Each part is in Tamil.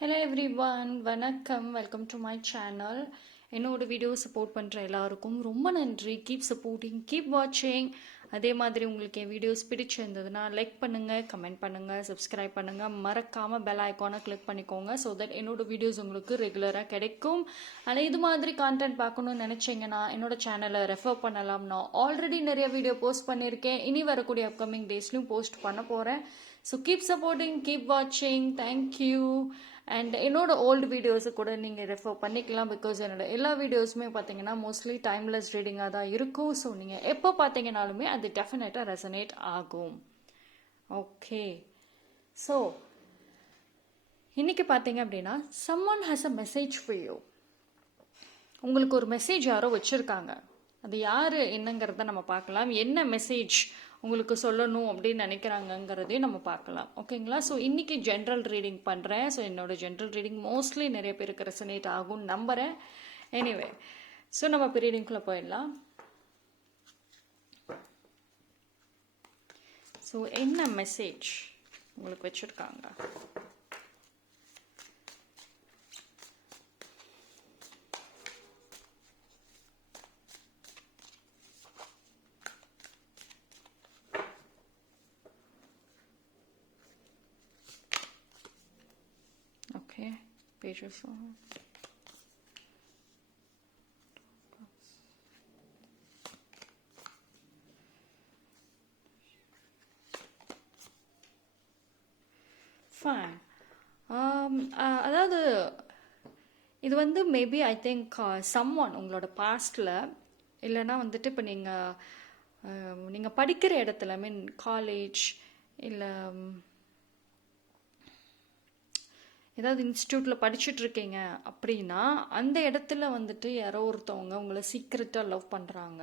ஹலோ எவ்ரிவன், வணக்கம். Welcome to my channel. என்னோட வீடியோ சப்போர்ட் பண்ணுற எல்லாருக்கும் ரொம்ப நன்றி. கீப் சப்போர்ட்டிங், கீப் வாட்சிங். அதே மாதிரி உங்களுக்கு என் வீடியோஸ் பிடிச்சிருந்ததுன்னா லைக் பண்ணுங்கள், கமெண்ட் பண்ணுங்கள், சப்ஸ்கிரைப் பண்ணுங்கள். மறக்காமல் பெல் ஐக்கானை கிளிக் பண்ணிக்கோங்க. ஸோ தட் என்னோட வீடியோஸ் உங்களுக்கு ரெகுலராக கிடைக்கும். ஆனால் இது மாதிரி கான்டென்ட் பார்க்கணுன்னு நினச்சிங்கன்னா என்னோட சேனலை ரெஃபர் பண்ணலாம். நான் ஆல்ரெடி நிறைய வீடியோ போஸ்ட் பண்ணியிருக்கேன். இனி வரக்கூடிய அப்கமிங் டேஸ்லையும் போஸ்ட் பண்ண போகிறேன். ஸோ கீப் சப்போர்ட்டிங், கீப் வாட்சிங். தேங்க்யூ. அண்ட் என்னோட ஓல்டு வீடியோஸை கூட நீங்கள் ரெஃபர் பண்ணிக்கலாம். பிகாஸ் என்னோட எல்லா வீடியோஸுமே பார்த்தீங்கன்னா மோஸ்ட்லி டைம்லெஸ் ரீடிங்காக தான் இருக்கும். ஸோ நீங்கள் எப்போ பார்த்தீங்கனாலுமே அது டெஃபினட்டாக ரெசனேட் ஆகும். ஓகே, ஸோ இன்னைக்கு பார்த்தீங்க அப்படின்னா someone has a message for you. உங்களுக்கு ஒரு மெசேஜ் யாரோ வச்சுருக்காங்க. அது யார் என்னங்கிறத நம்ம பார்க்கலாம். என்ன மெசேஜ் உங்களுக்கு சொல்லணும் அப்படின்னு நினைக்கிறாங்கங்கிறதையும் நம்ம பார்க்கலாம். ஓகேங்களா? ஸோ இன்றைக்கி ஜென்ரல் ரீடிங் பண்ணுறேன். ஸோ என்னோடய ஜென்ரல் ரீடிங் மோஸ்ட்லி நிறைய பேருக்கு ரெசனேட் ஆகும்னு நம்புகிறேன். எனிவே, ஸோ நம்ம இப்போ ரீடிங்குள்ளே போயிடலாம். ஸோ என்ன மெசேஜ் உங்களுக்கு வச்சுருக்காங்க? Okay, pages on. Fine. அதாவது இது வந்து மேபி ஐ திங்க் சம்ஒன் உங்களோட பாஸ்டில், இல்லைன்னா வந்துட்டு இப்போ நீங்கள் படிக்கிற இடத்துல, மீன் காலேஜ் இல்லை ஏதாவது இன்ஸ்டியூட்டில் படிச்சுட்ருக்கீங்க அப்படின்னா அந்த இடத்துல வந்துட்டு யாரோ ஒருத்தவங்க உங்களை சீக்ரெட்டாக லவ் பண்ணுறாங்க.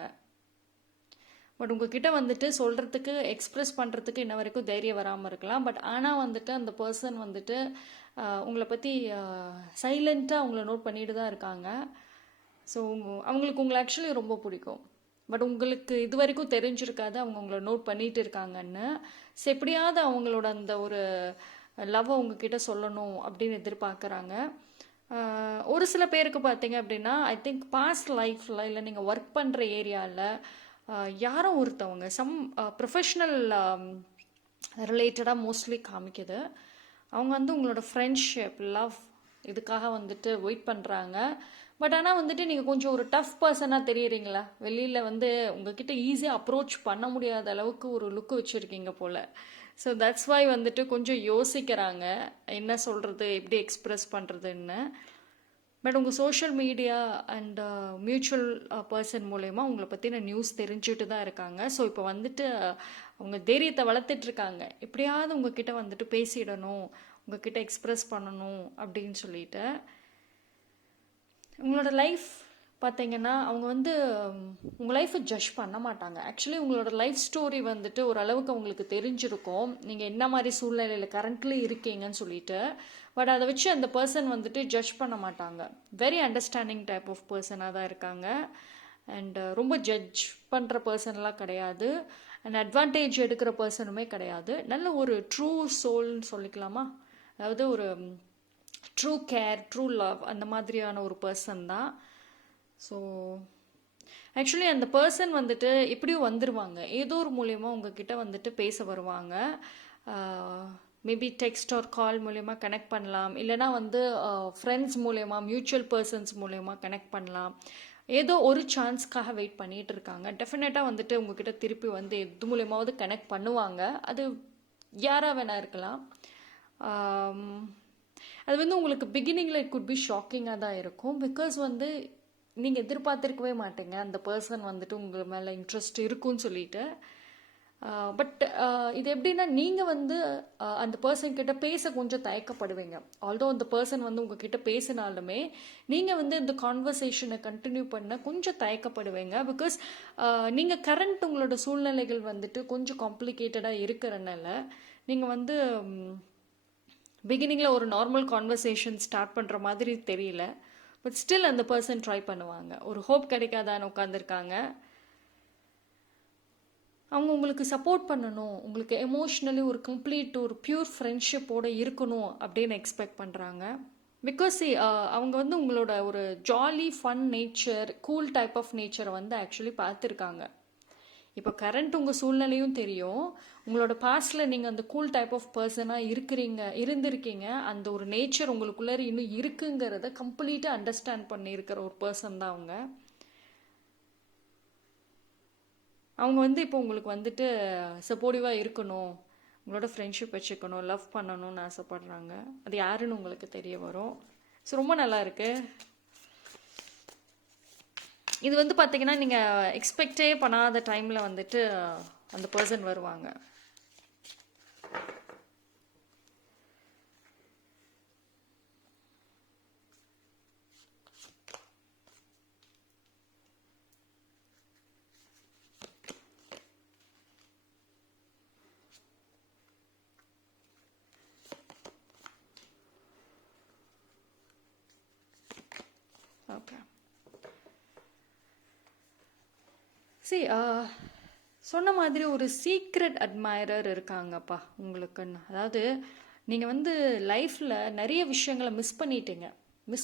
பட் உங்ககிட்ட வந்துட்டு சொல்கிறதுக்கு, எக்ஸ்ப்ரெஸ் பண்ணுறதுக்கு இன்ன வரைக்கும் தைரியம் வராமல் இருக்கலாம். பட் ஆனால் வந்துட்டு அந்த பர்சன் வந்துட்டு உங்களை பற்றி சைலண்ட்டாக அவங்கள நோட் பண்ணிட்டு தான் இருக்காங்க. ஸோ அவங்களுக்கு உங்களை ஆக்சுவலி ரொம்ப பிடிக்கும். பட் உங்களுக்கு இது வரைக்கும் தெரிஞ்சிருக்காது அவங்க உங்களை நோட் பண்ணிட்டு இருக்காங்கன்னு. ஸோ எப்படியாவது அவங்களோட அந்த ஒரு லவ்வை உங்ககிட்ட சொல்லணும் அப்படின்னு எதிர்பார்க்குறாங்க. ஒரு சில பேருக்கு பார்த்தீங்க அப்படின்னா ஐ திங்க் பாஸ்ட் லைஃப்பில், இல்லை நீங்கள் ஒர்க் பண்ணுற ஏரியாவில் யாரோ ஒருத்தவங்க ப்ரொஃபஷ்னல் ரிலேட்டடாக மோஸ்ட்லி காமிக்குது. அவங்க வந்து உங்களோட ஃப்ரெண்ட்ஷிப், லவ் இதுக்காக வந்துட்டு வெயிட் பண்ணுறாங்க. பட் ஆனால் வந்துட்டு நீங்கள் கொஞ்சம் ஒரு டஃப் பர்சனாக தெரியுறீங்களா? வெளியில் வந்து உங்ககிட்ட ஈஸியாக அப்ரோச் பண்ண முடியாத அளவுக்கு ஒரு லுக்கு வச்சுருக்கீங்க போல். ஸோ தட்ஸ் வை வந்துட்டு கொஞ்சம் யோசிக்கிறாங்க என்ன சொல்கிறது, எப்படி எக்ஸ்ப்ரெஸ் பண்ணுறதுன்னு. பட் உங்கள் social media and mutual person மூலயமா உங்களை பற்றின நியூஸ் தெரிஞ்சுட்டு தான் இருக்காங்க. ஸோ இப்போ வந்துட்டு அவங்க தைரியத்தை வளர்த்துட்ருக்காங்க. எப்படியாவது உங்ககிட்ட வந்துட்டு பேசிடணும், உங்ககிட்ட எக்ஸ்ப்ரெஸ் பண்ணணும் அப்படின்னு சொல்லிட்டு. உங்களோட லைஃப் பார்த்தீங்கன்னா அவங்க வந்து உங்கள் லைஃப்பை ஜட்ஜ் பண்ண மாட்டாங்க. ஆக்சுவலி உங்களோட லைஃப் ஸ்டோரி வந்துட்டு ஓரளவுக்கு அவங்களுக்கு தெரிஞ்சிருக்கும், நீங்கள் என்ன மாதிரி சூழ்நிலையில் கரண்ட்லி இருக்கீங்கன்னு சொல்லிட்டு. பட் அதை வச்சு அந்த பர்சன் வந்துட்டு ஜட்ஜ் பண்ண மாட்டாங்க. வெரி அண்டர்ஸ்டாண்டிங் டைப் ஆஃப் பர்சனாக தான் இருக்காங்க. அண்ட் ரொம்ப ஜட்ஜ் பண்ணுற பர்சன்லாம் கிடையாது. அண்ட் அட்வான்டேஜ் எடுக்கிற பர்சனுமே கிடையாது. நல்ல ஒரு ட்ரூ சோல்னு சொல்லிக்கலாமா? அதாவது ஒரு ட்ரூ கேர், ட்ரூ லவ் அந்த மாதிரியான ஒரு பர்சன் தான். ஸோ ஆக்சுவலி அந்த பர்சன் வந்துட்டு எப்படியும் வந்துடுவாங்க, ஏதோ ஒரு மூலயமா உங்ககிட்ட வந்துட்டு பேச வருவாங்க. மேபி டெக்ஸ்ட் ஆர் கால் மூலயமா கனெக்ட் பண்ணலாம், இல்லைனா வந்து ஃப்ரெண்ட்ஸ் மூலயமா, மியூச்சுவல் பர்சன்ஸ் மூலயமா கனெக்ட் பண்ணலாம். ஏதோ ஒரு சான்ஸ்க்காக வெயிட் பண்ணிகிட்டு இருக்காங்க. டெஃபினட்டாக வந்துட்டு உங்ககிட்ட திருப்பி வந்து எது மூலயமாவது கனெக்ட் பண்ணுவாங்க. அது யாராக வேணா இருக்கலாம். அது வந்து உங்களுக்கு பிகினிங்கில் இட் குட் பி ஷாக்கிங்காக தான் இருக்கும். பிகாஸ் வந்து நீங்கள் எதிர்பார்த்துருக்கவே மாட்டீங்க அந்த பர்சன் வந்துட்டு உங்கள் மேலே இன்ட்ரெஸ்ட் இருக்குன்னு சொல்லிட்டு. பட் இது எப்படின்னா நீங்கள் வந்து அந்த பர்சன் கிட்ட பேச கொஞ்சம் தயக்கப்படுவீங்க. ஆல்தோ அந்த பர்சன் வந்து உங்ககிட்ட பேசினாலுமே நீங்கள் வந்து இந்த கான்வர்சேஷனை கண்டினியூ பண்ண கொஞ்சம் தயக்கப்படுவீங்க. பிகாஸ் நீங்கள் கரண்ட் உங்களோட சூழ்நிலைகள் வந்துட்டு கொஞ்சம் காம்ப்ளிகேட்டடாக இருக்கிறனால நீங்கள் வந்து பிகினிங்கில் ஒரு நார்மல் கான்வர்சேஷன் ஸ்டார்ட் பண்ணுற மாதிரி தெரியல. பட் ஸ்டில் அந்த பர்சன் ட்ரை பண்ணுவாங்க. ஒரு ஹோப் கிடைக்காதான்னு உட்காந்துருக்காங்க. அவங்க உங்களுக்கு சப்போர்ட் பண்ணணும், உங்களுக்கு எமோஷ்னலி ஒரு கம்ப்ளீட் ஒரு பியூர் ஃப்ரெண்ட்ஷிப்போட இருக்கணும் அப்படின்னு எக்ஸ்பெக்ட் பண்ணுறாங்க. பிகாஸ் அவங்க வந்து உங்களோட ஒரு jolly fun nature, cool type of நேச்சரை வந்து ஆக்சுவலி பார்த்துருக்காங்க. இப்போ கரண்ட் உங்கள் சூழ்நிலையும் தெரியும், உங்களோட பாஸ்டில் நீங்கள் அந்த கூல் டைப் ஆஃப் பர்சனாக இருந்திருக்கீங்க. அந்த ஒரு நேச்சர் உங்களுக்குள்ளே இன்னும் இருக்குங்கிறத கம்ப்ளீட்டாக அண்டர்ஸ்டாண்ட் பண்ணியிருக்கிற ஒரு பர்சன் தான் அவங்க. அவங்க வந்து இப்போ உங்களுக்கு வந்துட்டு சப்போர்ட்டிவாக இருக்கணும், உங்களோட ஃப்ரெண்ட்ஷிப் வச்சுக்கணும், லவ் பண்ணணும்னு ஆசைப்படுறாங்க. அது யாருன்னு உங்களுக்கு தெரிய வரும். ஸோ ரொம்ப நல்லா இருக்கு. இது வந்து பார்த்தீங்கன்னா நீங்கள் எக்ஸ்பெக்டே பண்ணாத டைமில் வந்துட்டு அந்த பர்சன் வருவாங்க. ஓகே, சரி, சொன்ன மாதிரி ஒரு சீக்ரெட் அட்மைரர் இருக்காங்கப்பா உங்களுக்குன்னு. அதாவது நீங்கள் வந்து லைஃப்பில் நிறைய விஷயங்களை மிஸ்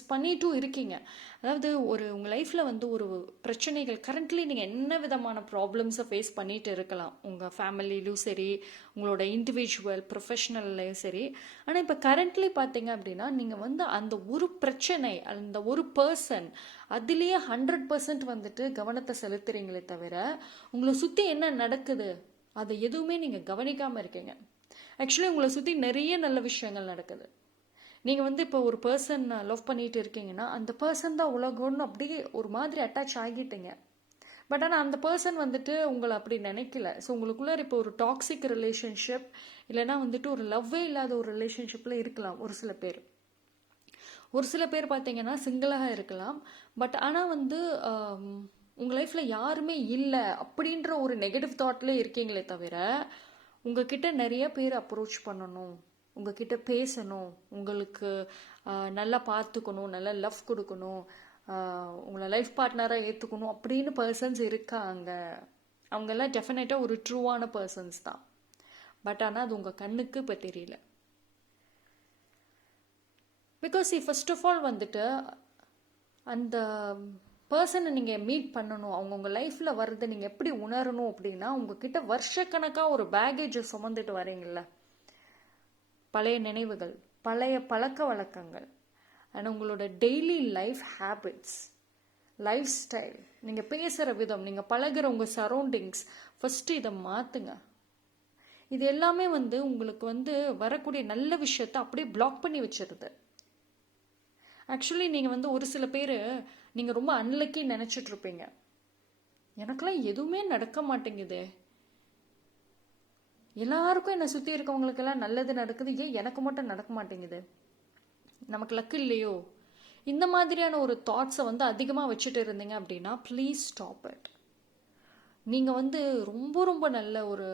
பண்ணிட்டும் இருக்கீங்க. அதாவது உங்கள் லைஃப்பில் வந்து ஒரு பிரச்சனைகள் கரண்ட்லி நீங்கள் என்ன விதமான ப்ராப்ளம்ஸை ஃபேஸ் பண்ணிட்டு இருக்கலாம், உங்கள் ஃபேமிலிலையும் சரி, உங்களோட இண்டிவிஜுவல் ப்ரொஃபஷ்னல்லையும் சரி. ஆனால் இப்போ கரண்ட்லி பார்த்தீங்க அப்படின்னா நீங்கள் வந்து அந்த ஒரு பிரச்சனை, அந்த ஒரு பர்சன், அதுலேயே 100% வந்துட்டு கவனத்தை செலுத்துறீங்களே தவிர உங்களை சுற்றி என்ன நடக்குது அதை எதுவுமே நீங்கள் கவனிக்காமல் இருக்கீங்க. ஆக்சுவலி உங்களை சுற்றி நிறைய நல்ல விஷயங்கள் நடக்குது. நீங்கள் வந்து இப்போ ஒரு பர்சன் லவ் பண்ணிட்டு இருக்கீங்கன்னா அந்த பர்சன் தான் உலகம்னு அப்படியே ஒரு மாதிரி அட்டாச் ஆகிட்டீங்க. பட் ஆனால் அந்த பர்சன் வந்துட்டு உங்களை அப்படி நினைக்கல. ஸோ உங்களுக்குள்ள இப்போ ஒரு டாக்ஸிக் ரிலேஷன்ஷிப், இல்லைன்னா வந்துட்டு ஒரு லவ்வே இல்லாத ஒரு ரிலேஷன்ஷிப்பில் இருக்கலாம் ஒரு சில பேர். ஒரு சில பேர் பார்த்தீங்கன்னா சிங்கிளாக இருக்கலாம். பட் ஆனால் வந்து உங்கள் லைஃப்பில் யாருமே இல்லை அப்படின்ற ஒரு நெகட்டிவ் தாட்லேயே இருக்கீங்களே தவிர உங்ககிட்ட நிறைய பேர் அப்ரோச் பண்ணணும், உங்ககிட்ட பேசணும், உங்களுக்கு நல்லா பார்த்துக்கணும், நல்லா லவ் கொடுக்கணும், உங்களை லைஃப் பார்ட்னராக ஏற்றுக்கணும் அப்படின்னு பர்சன்ஸ் இருக்காங்க. அவங்கெல்லாம் டெஃபினட்டாக ஒரு ட்ரூவான பர்சன்ஸ் தான். பட் ஆனால் அது உங்கள் கண்ணுக்கு இப்போ தெரியல. பிகாஸ் ஃபர்ஸ்ட் ஆஃப் ஆல் வந்துட்டு அந்த பர்சனை நீங்கள் மீட் பண்ணணும், அவங்க உங்கள் லைஃப்பில் வர்றதை நீங்கள் எப்படி உணரணும் அப்படின்னா உங்ககிட்ட வருஷக்கணக்காக ஒரு பேகேஜை சுமந்துட்டு வரீங்கள, பழைய நினைவுகள், பழைய பழக்க வழக்கங்கள், அண்ட் உங்களோட daily life habits, life style, நீங்கள் பேசுகிற விதம், நீங்கள் பழகிற உங்கள் சரௌண்டிங்ஸ், ஃபஸ்ட்டு இதை மாற்றுங்க. இது எல்லாமே வந்து உங்களுக்கு வந்து வரக்கூடிய நல்ல விஷயத்தை அப்படியே பிளாக் பண்ணி வச்சிருது. ஆக்சுவலி நீங்கள் வந்து ஒரு சில பேர் நீங்கள் ரொம்ப அன்லக்கி நினச்சிட்டு இருப்பீங்க, எனக்கெல்லாம் எதுவுமே நடக்க மாட்டேங்குது, எல்லாருக்கும் என்னை சுற்றி இருக்கவங்களுக்கெல்லாம் நல்லது நடக்குது, ஏன் எனக்கு மட்டும் நடக்க மாட்டேங்குது, நமக்கு லக்கு இல்லையோ, இந்த மாதிரியான ஒரு தாட்ஸை வந்து அதிகமாக வச்சுட்டு இருந்தீங்க அப்படின்னா ப்ளீஸ் ஸ்டாப் இட். நீங்கள் வந்து ரொம்ப ரொம்ப நல்ல ஒரு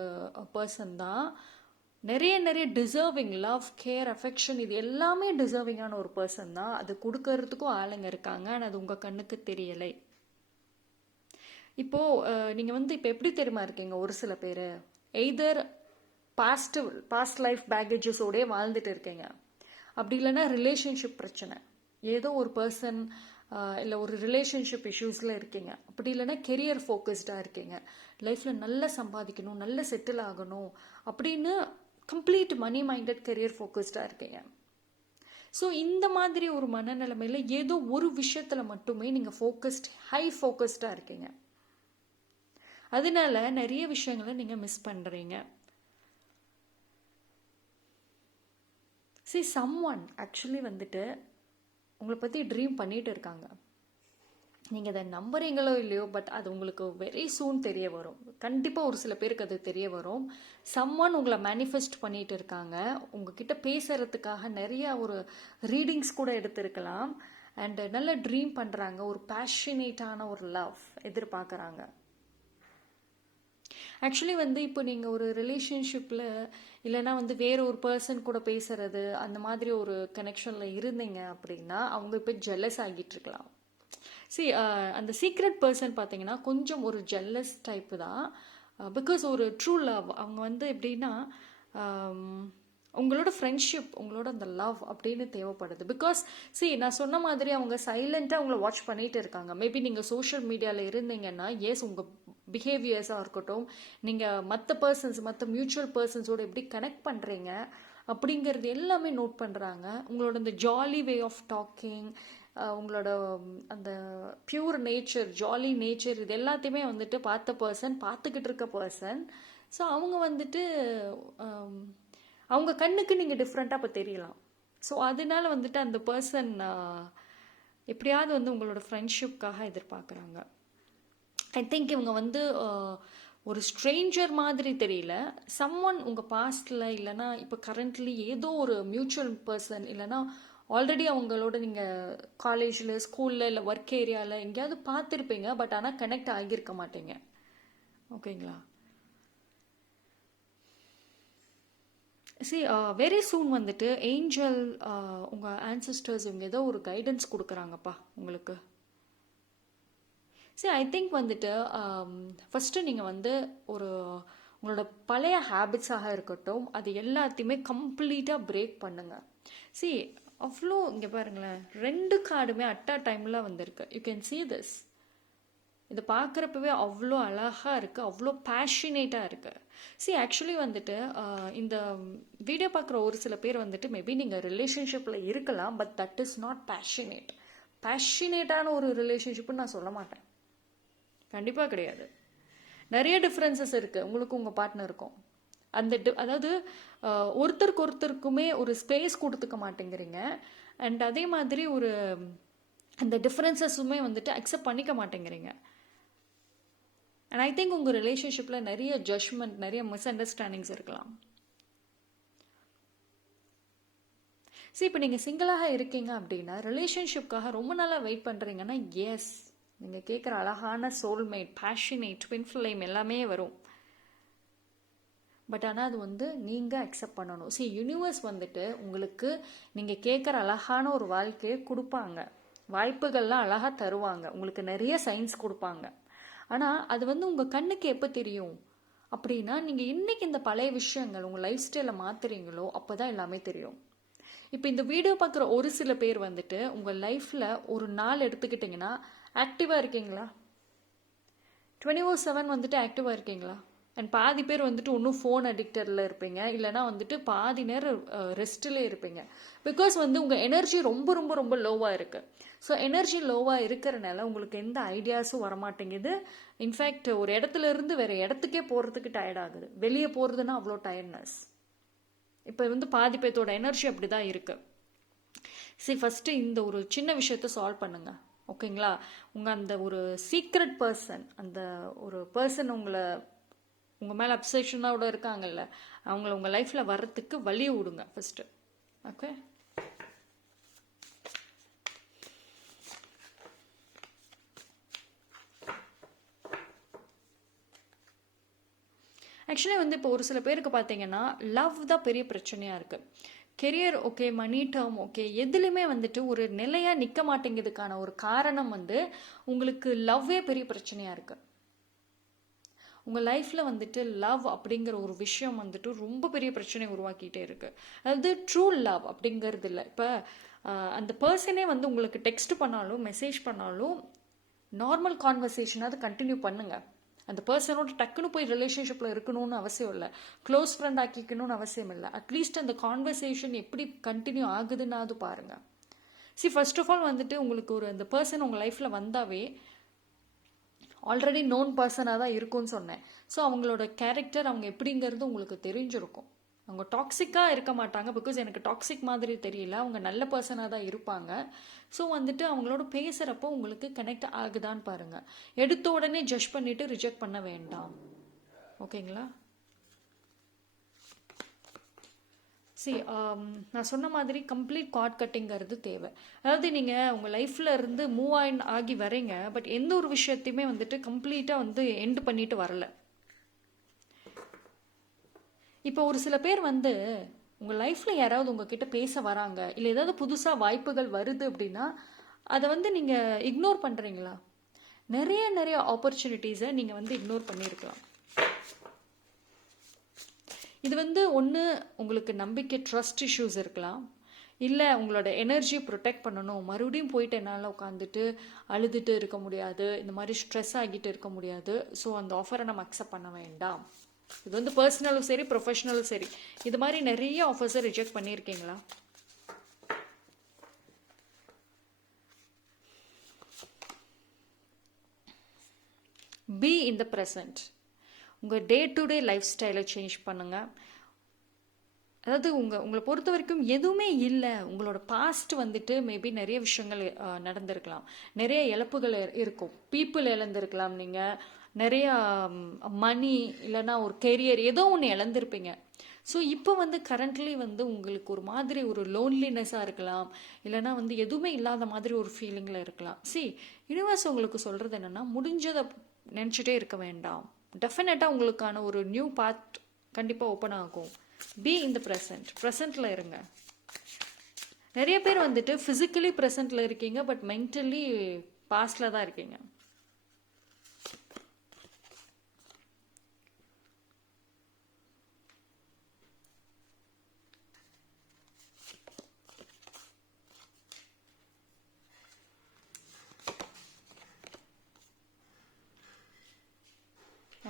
பர்சன் தான். நிறைய டிசர்விங் லவ், கேர், அஃபெக்ஷன், இது எல்லாமே டிசர்விங்கான ஒரு பர்சன் தான். அது கொடுக்கறதுக்கும் ஆளுங்க இருக்காங்க, ஆனால் அது உங்கள் கண்ணுக்கு தெரியலை. இப்போது நீங்கள் வந்து இப்போ எப்படி தெரியுமா இருக்கீங்க, ஒரு சில பேர் எய்தர் பாஸ்ட் லைஃப் பேகேஜஸோடய வாழ்ந்துட்டு இருக்கீங்க, அப்படி இல்லைன்னா ரிலேஷன்ஷிப் பிரச்சனை, ஏதோ ஒரு பர்சன் இல்லை ஒரு ரிலேஷன்ஷிப் இஷ்யூஸில் இருக்கீங்க, அப்படி இல்லைன்னா கெரியர் ஃபோக்கஸ்டாக இருக்கீங்க, லைஃப்பில் நல்லா சம்பாதிக்கணும், நல்ல செட்டில் ஆகணும் அப்படின்னு கம்ப்ளீட் மணி மைண்டட் கெரியர் ஃபோக்கஸ்டாக இருக்கீங்க. ஸோ இந்த மாதிரி ஒரு மனநிலைமையில் ஏதோ ஒரு விஷயத்தில் மட்டுமே நீங்கள் ஹை ஃபோக்கஸ்டாக இருக்கீங்க. அதனால நிறைய விஷயங்களை நீங்கள் மிஸ் பண்ணுறீங்க. சம்ஒன் ஆக்சுவலி வந்துட்டு உங்களை பற்றி ட்ரீம் பண்ணிட்டு இருக்காங்க. நீங்கள் அதை நம்புறீங்களோ இல்லையோ, பட் அது உங்களுக்கு வெரி சூன் தெரிய வரும். கண்டிப்பாக ஒரு சில பேருக்கு அது தெரிய வரும். சம்ஒன் உங்களை மேனிஃபெஸ்ட் பண்ணிட்டு இருக்காங்க. உங்ககிட்ட பேசுறதுக்காக நிறைய ஒரு ரீடிங்ஸ் கூட எடுத்திருக்கலாம். அண்ட் நல்ல ட்ரீம் பண்ணுறாங்க, ஒரு பேஷனேட்டான ஒரு லவ் எதிர்பார்க்குறாங்க. ஆக்சுவலி வந்து இப்போ நீங்கள் ஒரு ரிலேஷன்ஷிப்பில் இல்லைன்னா வந்து வேற ஒரு பர்சன் கூட பேசுறது அந்த மாதிரி ஒரு கனெக்ஷனில் இருந்தீங்க அப்படின்னா அவங்க இப்போ ஜெல்லஸ் ஆகிட்டு இருக்கலாம். அந்த சீக்ரெட் பர்சன் பார்த்தீங்கன்னா கொஞ்சம் ஒரு ஜெல்லஸ் டைப்பு தான். பிகாஸ் ஒரு ட்ரூ லவ் அவங்க வந்து எப்படின்னா உங்களோட ஃப்ரெண்ட்ஷிப், உங்களோட அந்த லவ் அப்படின்னு தேவைப்படுது. பிகாஸ் நான் சொன்ன மாதிரி அவங்க சைலண்ட்டாக உங்களை வாட்ச் பண்ணிட்டு இருக்காங்க. மேபி நீங்கள் சோஷியல் மீடியாவில் இருந்தீங்கன்னா உங்கள் பிஹேவியர்ஸாக இருக்கட்டும், நீங்கள் மற்ற பர்சன்ஸ், மற்ற மியூச்சுவல் பர்சன்ஸோட எப்படி கனெக்ட் பண்ணுறீங்க அப்படிங்கிறது எல்லாமே நோட் பண்ணுறாங்க. உங்களோட இந்த ஜாலி வே ஆஃப் டாக்கிங், உங்களோட அந்த பியூர் நேச்சர், ஜாலி நேச்சர், இது எல்லாத்தையுமே வந்துட்டு பார்த்துக்கிட்டு இருக்க பர்சன். ஸோ அவங்க வந்துட்டு அவங்க கண்ணுக்கு நீங்கள் டிஃப்ரெண்ட்டாக இப்போ தெரியலாம். ஸோ அதனால வந்துட்டு அந்த பர்சன் எப்படியாவது வந்து உங்களோட ஃப்ரெண்ட்ஷிப்காக எதிர்பார்க்குறாங்க. ஐ திங்க் இவங்க வந்து ஒரு ஸ்ட்ரேஞ்சர் மாதிரி தெரியல, சம்ஒன் உங்கள் பாஸ்டில் இல்லைனா இப்போ கரண்ட்லி ஏதோ ஒரு மியூச்சுவல் பர்சன், இல்லைனா ஆல்ரெடி அவங்களோட நீங்கள் காலேஜில், ஸ்கூலில், இல்லை ஒர்க் ஏரியாவில் எங்கேயாவது பார்த்துருப்பீங்க. பட் ஆனால் கனெக்ட் ஆகியிருக்க மாட்டீங்க. ஓகேங்களா? வெரி சூன் வந்துட்டு ஏஞ்சல், உங்கள் ஆன்சஸ்டர்ஸ் இவங்க ஏதோ ஒரு கைடன்ஸ் கொடுக்குறாங்கப்பா உங்களுக்கு. ஐ திங்க் வந்துட்டு ஃபஸ்ட்டு நீங்கள் வந்து உங்களோட பழைய ஹேபிட்ஸாக இருக்கட்டும், அது எல்லாத்தையுமே கம்ப்ளீட்டாக பிரேக் பண்ணுங்க. அவ்வளோ இங்கே பாருங்களேன், 2 கார்டுமே அட் அ டைமில் வந்திருக்கு. You can see this. இது பார்க்குறப்பவே அவ்வளோ அழகாக இருக்குது, அவ்வளோ பேஷனேட்டாக இருக்குது. ஆக்சுவலி வந்துட்டு இந்த வீடியோ பார்க்குற ஒரு சில பேர் வந்துட்டு மேபி நீங்கள் ரிலேஷன்ஷிப்பில் இருக்கலாம், பட் தட் இஸ் நாட் பேஷனேட்டான ஒரு ரிலேஷன்ஷிப்னு நான் சொல்ல மாட்டேன். கண்டிப்பாக கிடையாது. நிறைய டிஃப்ரென்சஸ் இருக்குது உங்களுக்கு உங்கள் பார்ட்னருக்கும். அதாவது ஒருத்தருக்குமே ஒரு ஸ்பேஸ் கொடுத்துக்க மாட்டேங்கிறீங்க. அண்ட் அதே மாதிரி அந்த டிஃப்ரென்சஸுமே வந்துட்டு அக்செப்ட் பண்ணிக்க மாட்டேங்கிறீங்க. அண்ட் ஐ திங்க் உங்கள் ரிலேஷன்ஷிப்பில் நிறைய ஜட்ஜ்மெண்ட், நிறைய மிஸ் அண்டர்ஸ்டாண்டிங்ஸ் இருக்கலாம். இப்போ நீங்கள் சிங்கிளாக இருக்கீங்க அப்படின்னா, ரிலேஷன்ஷிப்காக ரொம்ப நாளாக வெயிட் பண்ணுறீங்கன்னா, நீங்கள் கேட்குற அழகான சோல்மேட், பேஷனேட், ட்வின் ஃப்ளேம் எல்லாமே வரும். பட் ஆனால் அது வந்து நீங்கள் அக்செப்ட் பண்ணணும். யூனிவர்ஸ் வந்துட்டு உங்களுக்கு நீங்கள் கேட்குற அழகான ஒரு வாழ்க்கையை கொடுப்பாங்க, வாய்ப்புகள்லாம் அழகாக தருவாங்க, உங்களுக்கு நிறைய சைன்ஸ் கொடுப்பாங்க. ஆனால் அது வந்து உங்கள் கண்ணுக்கு எப்போ தெரியும் அப்படின்னா, நீங்கள் இன்னைக்கு இந்த பழைய விஷயங்கள் உங்கள் லைஃப் ஸ்டைலை மாற்றுறீங்களோ அப்போ தான் எல்லாமே தெரியும். இப்போ இந்த வீடியோ பார்க்குற ஒரு சில பேர் வந்துட்டு உங்கள் லைஃப்பில் ஒரு நாள் எடுத்துக்கிட்டிங்கன்னா ஆக்டிவாக இருக்கீங்களா? 24/7 வந்துட்டு ஆக்டிவாக இருக்கீங்களா? அண்ட் பாதி பேர் வந்துட்டு இன்னும் ஃபோன் அடிக்டரில் இருப்பீங்க, இல்லைனா வந்துட்டு பாதி நேரம் ரெஸ்ட்டில் இருப்பீங்க. பிகாஸ் வந்து உங்கள் எனர்ஜி ரொம்ப ரொம்ப ரொம்ப லோவாக இருக்குது. எனர்ஜி லோவாக இருக்கிறனால உங்களுக்கு எந்த ஐடியாஸும் வரமாட்டேங்குது. இன்ஃபேக்ட் ஒரு இடத்துல இருந்து வேறு இடத்துக்கே போகிறதுக்கு டயர்ட் ஆகுது. வெளியே போகிறதுனா அவ்வளோ டயர்ட்னஸ். இப்போ வந்து பாதி பேர்த்தோட எனர்ஜி அப்படி தான் இருக்குது. ஃபஸ்ட்டு இந்த ஒரு சின்ன விஷயத்த சால்வ் பண்ணுங்க. ஓகேங்களா? உங்கள் அந்த ஒரு சீக்ரெட் பர்சன், அந்த ஒரு பர்சன் உங்கள் மேலே அப்சஷனோட இருக்காங்கல்ல, அவங்கள உங்கள் லைஃப்பில் வர்றதுக்கு வழி விடுங்க ஃபஸ்ட்டு. ஓகே? ஆக்சுவலி வந்து இப்போ ஒரு சில பேருக்கு பார்த்தீங்கன்னா லவ் தான் பெரிய பிரச்சனையாக இருக்குது. கெரியர் ஓகே, மணி டேர்ம் ஓகே, எதுலையுமே வந்துட்டு ஒரு நிலையாக நிற்க மாட்டேங்கிறதுக்கான ஒரு காரணம் வந்து உங்களுக்கு லவ்வே பெரிய பிரச்சனையாக இருக்குது. உங்கள் லைஃப்பில் வந்துட்டு லவ் அப்படிங்கிற ஒரு விஷயம் வந்துட்டு ரொம்ப பெரிய பிரச்சனை உருவாக்கிட்டே இருக்குது. அதாவது ட்ரூ லவ் அப்படிங்கிறது இல்லை. இப்போ அந்த பர்சனே வந்து உங்களுக்கு டெக்ஸ்ட் பண்ணாலும் மெசேஜ் பண்ணாலும் நார்மல் கான்வர்சேஷனாவது கண்டினியூ பண்ணுங்கள். அந்த பர்சனோட டக்குன்னு போய் ரிலேஷன்ஷிப்பில் இருக்கணும்னு அவசியம் இல்லை, க்ளோஸ் ஃப்ரெண்ட் ஆக்கிக்கணும்னு அவசியம் இல்லை. அட்லீஸ்ட் அந்த கான்வர்சேஷன் எப்படி கண்டினியூ ஆகுதுன்னாவது பாருங்கள். ஃபர்ஸ்ட் ஆஃப் ஆல் வந்துட்டு உங்களுக்கு அந்த பர்சன் உங்கள் லைஃப்பில் வந்தாவே ஆல்ரெடி நோன் பர்சனாக தான் இருக்கும்னு சொன்னேன். அவங்களோட கேரக்டர், அவங்க எப்படிங்கிறது உங்களுக்கு தெரிஞ்சிருக்கும். அவங்க டாக்ஸிக்காக இருக்க மாட்டாங்க, பிகாஸ் எனக்கு டாக்ஸிக் மாதிரி தெரியல, அவங்க நல்ல பர்சனாக தான் இருப்பாங்க. வந்துட்டு அவங்களோட பேசுகிறப்போ உங்களுக்கு கனெக்ட் ஆகுதான்னு பாருங்கள். எடுத்த உடனே ஜட்ஜ் பண்ணிவிட்டு ரிஜெக்ட் பண்ண வேண்டாம். ஓகேங்களா? நான் சொன்ன மாதிரி கம்ப்ளீட் கார்ட் கட்டிங்கிறது தேவை. அதாவது நீங்கள் உங்கள் லைஃப்பில் இருந்து மூவ் ஆகி வரீங்க, பட் எந்த ஒரு விஷயத்தையுமே வந்துட்டு கம்ப்ளீட்டாக வந்து எண்டு பண்ணிட்டு வரல. இப்போ ஒரு சில பேர் வந்து உங்கள் லைஃப்பில் யாராவது உங்ககிட்ட பேச வராங்க, இல்லை ஏதாவது புதுசாக வாய்ப்புகள் வருது அப்படின்னா அதை வந்து நீங்கள் இக்னோர் பண்ணுறீங்களா? நிறைய ஆப்பர்ச்சுனிட்டிஸை நீங்கள் வந்து இக்னோர் பண்ணியிருக்கலாம். இது ஒன்று உங்களுக்கு நம்பிக்கை ட்ரஸ்ட் இஷ்யூஸ் இருக்கலாம், இல்லை உங்களோட எனர்ஜி ப்ரொடெக்ட் பண்ணணும், மறுபடியும் போயிட்டு என்னால் உட்காந்துட்டு அழுதுட்டு இருக்க முடியாது, இந்த மாதிரி ஸ்ட்ரெஸ் ஆகிட்டு இருக்க முடியாது, ஸோ அந்த ஆஃபரை நம்ம அக்செப்ட் பண்ண வேண்டாம். இது பர்சனலும் சரி ப்ரொஃபஷனலும் சரி, இது மாதிரி நிறைய ஆஃபர்ஸை ரிஜெக்ட் பண்ணியிருக்கீங்களா? Be in the present. உங்கள் டே டு டே லைஃப் ஸ்டைலை சேஞ்ச் பண்ணுங்கள். அதாவது உங்களை பொறுத்த வரைக்கும் எதுவுமே இல்லை. உங்களோட பாஸ்ட் மேபி நிறைய விஷயங்கள் நடந்திருக்கலாம், நிறைய இழப்புகள் இருக்கும், பீப்புள் இழந்திருக்கலாம், நீங்கள் நிறைய மணி இல்லைன்னா ஒரு கெரியர் ஏதோ ஒன்று இழந்திருப்பீங்க. ஸோ இப்போ கரண்ட்லி உங்களுக்கு ஒரு மாதிரி ஒரு லோன்லினஸ்ஸாக இருக்கலாம், இல்லைனா எதுவுமே இல்லாத மாதிரி ஒரு ஃபீலிங்கில் இருக்கலாம். யூனிவர்ஸ் உங்களுக்கு சொல்கிறது என்னென்னா, முடிஞ்சதை நினச்சிட்டே இருக்க வேண்டாம், டெஃபினட்டாக உங்களுக்கான ஒரு நியூ பாத் கண்டிப்பாக ஓப்பன் ஆகும். பி இன் த ப்ரெசண்ட்டில் இருங்க. நிறைய பேர் ஃபிசிக்கலி ப்ரெசண்ட்டில் இருக்கீங்க, பட் மென்டலி பாஸ்டில் தான் இருக்கீங்க.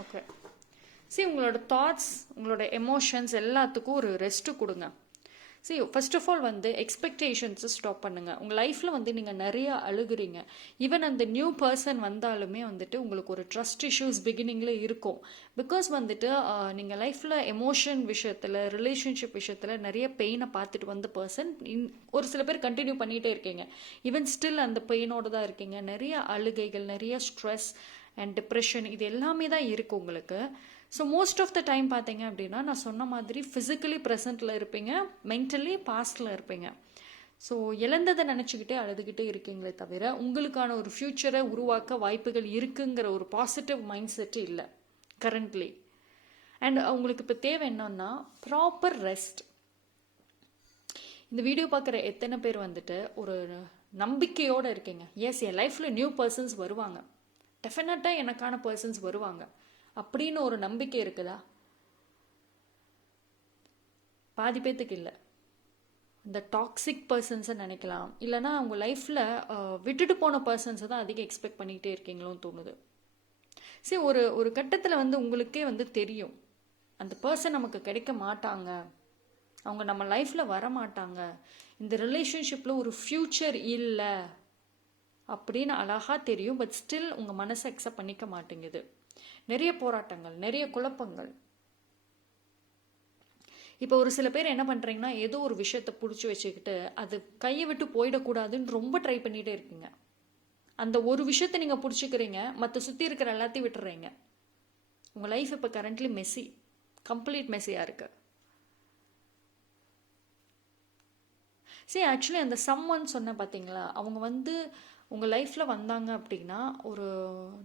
ஓகே, உங்களோட தாட்ஸ், உங்களோட எமோஷன்ஸ் எல்லாத்துக்கும் ஒரு ரெஸ்ட்டு கொடுங்க. ஃபர்ஸ்ட் ஆஃப் ஆல் எக்ஸ்பெக்டேஷன்ஸை ஸ்டாப் பண்ணுங்கள். உங்கள் லைஃப்பில் நீங்கள் நிறைய அழுகுறீங்க. ஈவன் அந்த நியூ பர்சன் வந்தாலுமே உங்களுக்கு ஒரு ட்ரஸ்ட் இஷ்யூஸ் பிகினிங்கில் இருக்கும். பிகாஸ் நீங்கள் லைஃப்பில் எமோஷன் விஷயத்தில், ரிலேஷன்ஷிப் விஷயத்தில் நிறைய பெயினை பார்த்துட்டு வந்த பர்சன் ஒரு சில பேர் கண்டினியூ பண்ணிகிட்டே இருக்கீங்க. ஈவன் ஸ்டில் அந்த பெயினோடு தான் இருக்கீங்க. நிறைய அழுகைகள், நிறைய ஸ்ட்ரெஸ் அண்ட் டிப்ரெஷன், இது எல்லாமே தான் இருக்குது உங்களுக்கு. So most of the time பார்த்தீங்க அப்படின்னா, நான் சொன்ன மாதிரி ஃபிசிக்கலி ப்ரெசண்ட்டில் இருப்பீங்க, மென்டலி பாஸ்டில் இருப்பீங்க. ஸோ இழந்ததை நினச்சிக்கிட்டே அழுதுகிட்டே இருக்கீங்களே தவிர, உங்களுக்கான ஒரு ஃப்யூச்சரை உருவாக்க வாய்ப்புகள் இருக்குங்கிற ஒரு பாசிட்டிவ் மைண்ட் செட்டு இல்லை கரண்ட்லி. அண்ட் உங்களுக்கு இப்போ தேவை என்னன்னா ப்ராப்பர் ரெஸ்ட். இந்த வீடியோ பார்க்குற எத்தனை பேர் ஒரு நம்பிக்கையோடு இருக்கீங்க? எஸ், என் லைஃப்பில் நியூ பர்சன்ஸ் வருவாங்க, டெஃபினட்டாக எனக்கான பர்சன்ஸ் வருவாங்க அப்படின்னு ஒரு நம்பிக்கை இருக்குதா? பாதி பேத்துக்கு இல்லை. இந்த டாக்ஸிக் பர்சன்ஸை நினைக்கலாம், இல்லைனா அவங்க லைஃப்பில் விட்டுட்டு போன பர்சன்ஸை தான் அதிகம் எக்ஸ்பெக்ட் பண்ணிகிட்டே இருக்கீங்களோன்னு தோணுது. ஒரு கட்டத்தில் உங்களுக்கே தெரியும், அந்த பர்சன் நமக்கு கிடைக்க மாட்டாங்க, அவங்க நம்ம லைஃப்பில் வர மாட்டாங்க, இந்த ரிலேஷன்ஷிப்பில் ஒரு ஃப்யூச்சர் இல்லை அப்படின்னு அழகாக தெரியும். பட் ஸ்டில் உங்கள் மனசை அக்செப்ட் பண்ணிக்க மாட்டேங்குது. நிறைய போராட்டங்கள், நிறைய குழப்பங்கள். இப்போ ஒரு சில பேர் என்ன பண்ணுறீங்கன்னா, ஏதோ ஒரு விஷயத்தை பிடிச்சி வச்சுக்கிட்டு அது கையை விட்டு போயிடக்கூடாதுன்னு ரொம்ப ட்ரை பண்ணிகிட்டே இருக்குங்க. அந்த ஒரு விஷயத்தை நீங்கள் பிடிச்சிக்கிறீங்க, மற்ற சுற்றி இருக்கிற எல்லாத்தையும் விட்டுறீங்க. உங்கள் லைஃப் இப்போ கரண்ட்லி மெஸ்ஸி, கம்ப்ளீட் மெஸ்ஸியாக இருக்கு. ஆக்சுவலி அந்த சம்ஒன் சொன்ன பார்த்தீங்களா, அவங்க உங்கள் லைஃப்பில் வந்தாங்க அப்படின்னா ஒரு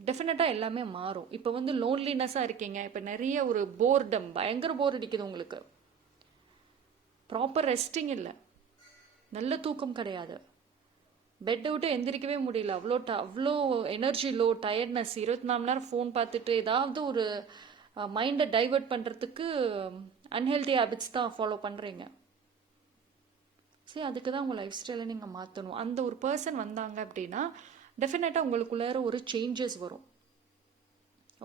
டெஃபினட்டாக எல்லாமே மாறும். இப்போ லோன்லினஸ்ஸாக இருக்கீங்க, இப்போ நிறைய ஒரு போர்டம், பயங்கர போர் அடிக்குது உங்களுக்கு, ப்ராப்பர் ரெஸ்டிங் இல்லை, நல்ல தூக்கம் கிடையாது, பெட்டை விட்டு எந்திரிக்கவே முடியல, அவ்வளோ எனர்ஜி லோ, டயர்ட்னஸ், 24 மணி நேரம் ஃபோன் பார்த்துட்டு ஏதாவது ஒரு மைண்டை டைவெர்ட் பண்ணுறதுக்கு அன்ஹெல்தி ஹேபிட்ஸ் தான் ஃபாலோ பண்ணுறீங்க. அதுக்கு தான் உங்கள் லைஃப் ஸ்டைலை நீங்கள் மாற்றணும். அந்த ஒரு பர்சன் வந்தாங்க அப்படின்னா டெஃபினட்டாக உங்களுக்குள்ளார ஒரு சேஞ்சஸ் வரும்.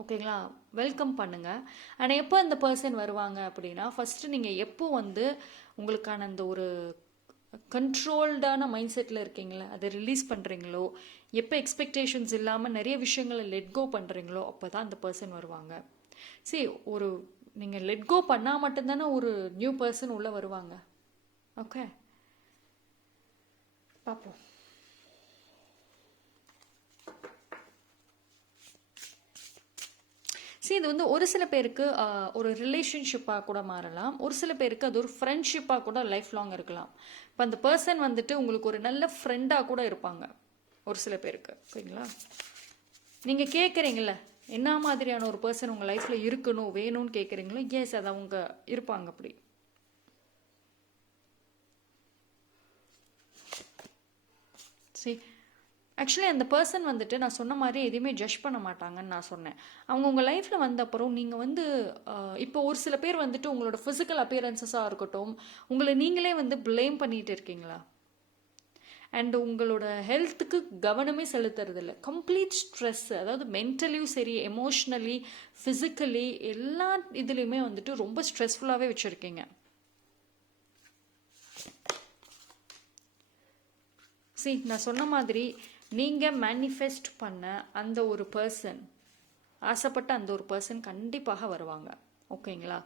ஓகேங்களா? வெல்கம் பண்ணுங்கள். ஆனால் எப்போ அந்த பர்சன் வருவாங்க அப்படின்னா, ஃபஸ்ட்டு நீங்கள் எப்போ உங்களுக்கான அந்த ஒரு கண்ட்ரோல்டான மைண்ட் செட்டில் இருக்கீங்களா, அதை ரிலீஸ் பண்ணுறீங்களோ, எப்போ எக்ஸ்பெக்டேஷன்ஸ் இல்லாமல் நிறைய விஷயங்களை லெட் கோ பண்ணுறீங்களோ, அப்போ தான் அந்த பர்சன் வருவாங்க. ஒரு நீங்கள் லெட் கோ பண்ணால் மட்டும்தானே ஒரு நியூ பர்சன் உள்ளே வருவாங்க. ஓகே, பார்ப்போம். இது ஒரு சில பேருக்கு ஒரு ரிலேஷன்ஷிப்பாக கூட மாறலாம், ஒரு சில பேருக்கு அது ஒரு ஃப்ரெண்ட்ஷிப்பாக கூட லைஃப் லாங் இருக்கலாம். இப்போ அந்த பர்சன் உங்களுக்கு ஒரு நல்ல ஃப்ரெண்டாக கூட இருப்பாங்க ஒரு சில பேருக்கு. ஓகேங்களா? நீங்கள் கேட்குறீங்கள என்ன மாதிரியான ஒரு பர்சன் உங்கள் லைஃப்பில் இருக்கணும், வேணும்னு கேட்குறீங்களோ, எஸ், அது அவங்க இருப்பாங்க. அப்படி ஆக்சுவலி அந்த பர்சன் வந்துட்டு நான் சொன்ன மாதிரி எதையுமே ஜட்ஜ் பண்ண மாட்டாங்கன்னு நான் சொன்னேன். அவங்க உங்கள் லைஃப்பில் வந்த அப்புறம் நீங்கள் வந்து இப்போ ஒரு சில பேர் வந்துட்டு உங்களோட ஃபிசிக்கல் அப்பியரன்சஸாக இருக்கட்டும், உங்களை நீங்களே வந்து ப்ளேம் பண்ணிட்டு இருக்கீங்களா? அண்ட் உங்களோட ஹெல்த்துக்கு கவனமே செலுத்துறதில்ல. கம்ப்ளீட் ஸ்ட்ரெஸ், அதாவது மென்டலியும் சரி, எமோஷ்னலி, ஃபிசிக்கலி எல்லா இதுலேயுமே வந்துட்டு ரொம்ப ஸ்ட்ரெஸ்ஃபுல்லாகவே வச்சுருக்கீங்க. நான் சொன்ன மாதிரி நீங்கள் மேனிஃபெஸ்ட் பண்ண அந்த ஒரு பர்சன், ஆசைப்பட்ட அந்த ஒரு பர்சன் கண்டிப்பாக வருவாங்க. ஓகேங்களா?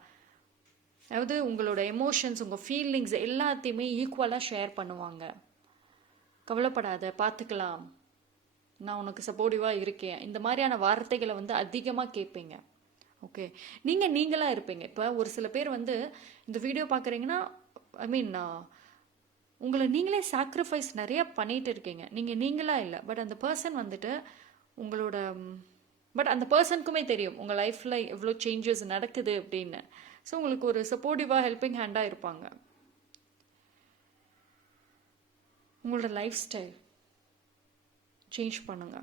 அதாவது உங்களோட எமோஷன்ஸ், உங்கள் ஃபீலிங்ஸ் எல்லாத்தையுமே ஈக்குவலாக ஷேர் பண்ணுவாங்க. கவலைப்படாத, பார்த்துக்கலாம், நான் உனக்கு சப்போர்ட்டிவாக இருக்கேன், இந்த மாதிரியான வார்த்தைகளை வந்து அதிகமாக கேட்பீங்க. ஓகே, நீங்களாக இருப்பீங்க. இப்போ ஒரு சில பேர் வந்து இந்த வீடியோ பார்க்குறீங்கன்னா, ஐ மீன் உங்களை நீங்களே சாக்ரிஃபைஸ் நிறைய பண்ணிட்டு இருக்கீங்க. நீங்களாக இல்லை, பட் அந்த பர்சன் வந்துட்டு உங்களோட பட் அந்த பர்சனுக்குமே தெரியும் உங்கள் லைஃப்பில் எவ்வளோ சேஞ்சஸ் நடக்குது அப்படின்னு. ஸோ உங்களுக்கு ஒரு சப்போர்ட்டிவாக ஹெல்பிங் ஹேண்டாக இருப்பாங்க. உங்களோட லைஃப் ஸ்டைல் சேஞ்ச் பண்ணுங்க.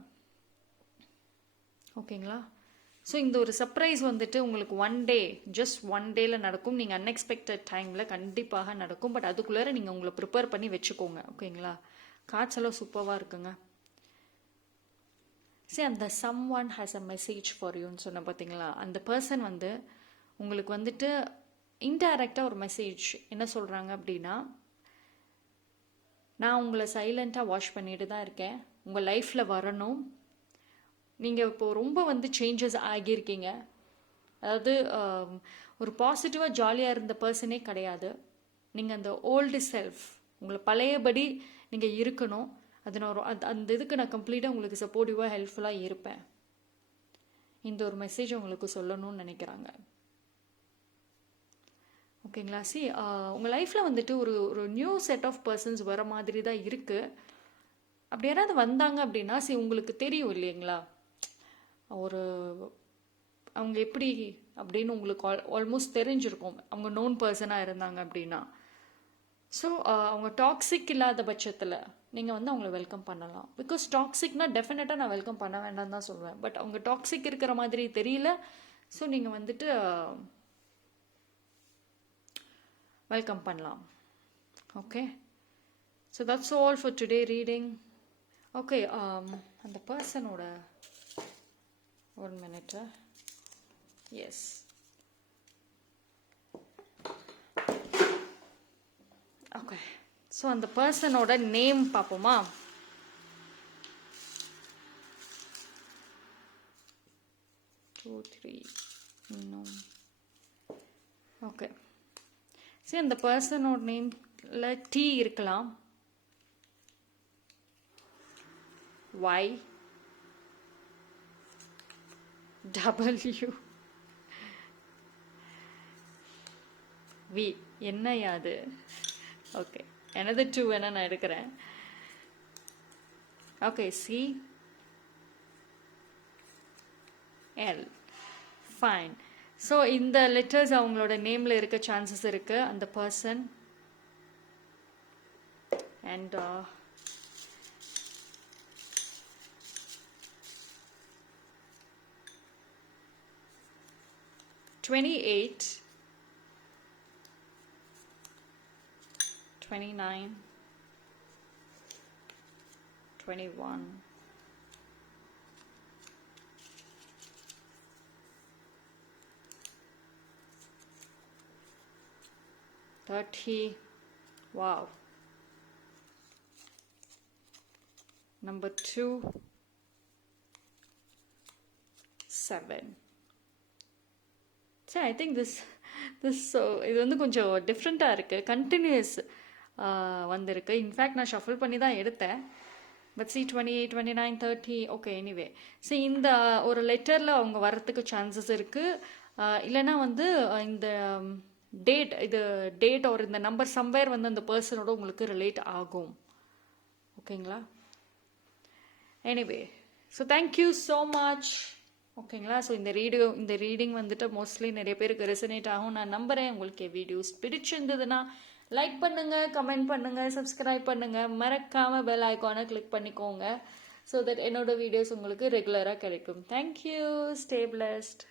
ஓகேங்களா? ஸோ இந்த ஒரு சர்ப்ரைஸ் வந்துட்டு உங்களுக்கு ஜஸ்ட் ஒன் டேல நடக்கும். நீங்கள் அன்எக்ஸ்பெக்டட் டைமில் கண்டிப்பாக நடக்கும். பட் அதுக்குள்ளே நீங்கள் உங்களை ப்ரிப்பேர் பண்ணி வச்சுக்கோங்க. ஓகேங்களா? காய்ச்சலும் சூப்பராக இருக்குங்க. அந்த someone has a message for யூன்னு சொன்ன பார்த்தீங்களா, அந்த பர்சன் வந்து உங்களுக்கு வந்துட்டு இன்டைரக்டாக ஒரு மெசேஜ் என்ன சொல்கிறாங்க அப்படின்னா, நான் உங்களை சைலண்ட்டாக வாட்ச் பண்ணிட்டு தான் இருக்கேன், உங்கள் லைஃப்பில் வரணும், நீங்கள் இப்போது ரொம்ப வந்து சேஞ்சஸ் ஆகியிருக்கீங்க. அதாவது ஒரு பாசிட்டிவாக ஜாலியாக இருந்த பர்சனே கிடையாது. நீங்கள் அந்த ஓல்டு செல்ஃப், உங்களை பழையபடி நீங்கள் இருக்கணும். அது நான் அந்த இதுக்கு நான் கம்ப்ளீட்டாக உங்களுக்கு சப்போர்ட்டிவாக ஹெல்ப்ஃபுல்லாக இருப்பேன். இந்த ஒரு மெசேஜ் உங்களுக்கு சொல்லணும்னு நினைக்கிறாங்க. ஓகேங்களா? உங்கள் லைஃப்பில் வந்துட்டு ஒரு நியூ செட் ஆஃப் பர்சன்ஸ் வர மாதிரி தான் இருக்குது. அப்படி யாராவது வந்தாங்க அப்படின்னா உங்களுக்கு தெரியும் இல்லைங்களா, அவங்க எப்படி அப்படின்னு உங்களுக்கு ஆல்மோஸ்ட் தெரிஞ்சிருக்கும். அவங்க நோன் பர்சனாக இருந்தாங்க அப்படின்னா. ஸோ அவங்க டாக்ஸிக் இல்லாத பட்சத்தில் நீங்கள் வந்து அவங்கள வெல்கம் பண்ணலாம். பிகாஸ் டாக்ஸிக்னா டெஃபினட்டாக நான் வெல்கம் பண்ண வேண்டாம் தான் சொல்லுவேன். பட் அவங்க டாக்ஸிக் இருக்கிற மாதிரி தெரியல. ஸோ நீங்கள் வந்துட்டு வெல்கம் பண்ணலாம். Okay, so that's all for today reading. Okay, அந்த பர்சனோட 1 minute. Yes. Okay. ஸோ அந்த பர்சனோட நேம் பார்ப்போமா? ஓகே, அந்த பர்சனோட நேம்ல டி இருக்கலாம், Y, W, V. என்ன யாது? ஓகே, எனது 2 வேணா நான் எடுக்கிறேன். Okay, C, L. Fine. So இந்த லெட்டர்ஸ் அவங்களோட நேமில் இருக்க சான்சஸ் இருக்குது அந்த person. And 28, 29, 21, 30. Wow. Number 2, 7. I think this இது வந்து கொஞ்சம் டிஃப்ரெண்ட்டாக இருக்குது. கண்டினியூஸ் வந்திருக்கு. இன்ஃபேக்ட் நான் ஷஃபிள் பண்ணி தான் எடுத்தேன். பட் 28, 29, 30. ஓகே, எனிவே இந்த ஒரு லெட்டரில் அவங்க வர்றதுக்கு சான்சஸ் இருக்குது. இல்லைன்னா வந்து இந்த டேட் ஒரு இந்த நம்பர் சம்வேர் வந்து அந்த பர்சனோட உங்களுக்கு ரிலேட் ஆகும். ஓகேங்களா? Anyway, thank you so much. ஓகேங்களா? இந்த ரீடிங் வந்துட்டு மோஸ்ட்லி நிறைய பேருக்கு ரெசனேட் ஆகும் நான் நம்புகிறேன். உங்களுக்கு வீடியோஸ் பிடிச்சிருந்ததுன்னா லைக் பண்ணுங்கள், கமெண்ட் பண்ணுங்கள், சப்ஸ்கிரைப் பண்ணுங்கள், மறக்காமல் பெல் ஐக்கானை கிளிக் பண்ணிக்கோங்க. ஸோ தட் என்னோட வீடியோஸ் உங்களுக்கு ரெகுலராக கிடைக்கும். தேங்க்யூ. Stay blessed.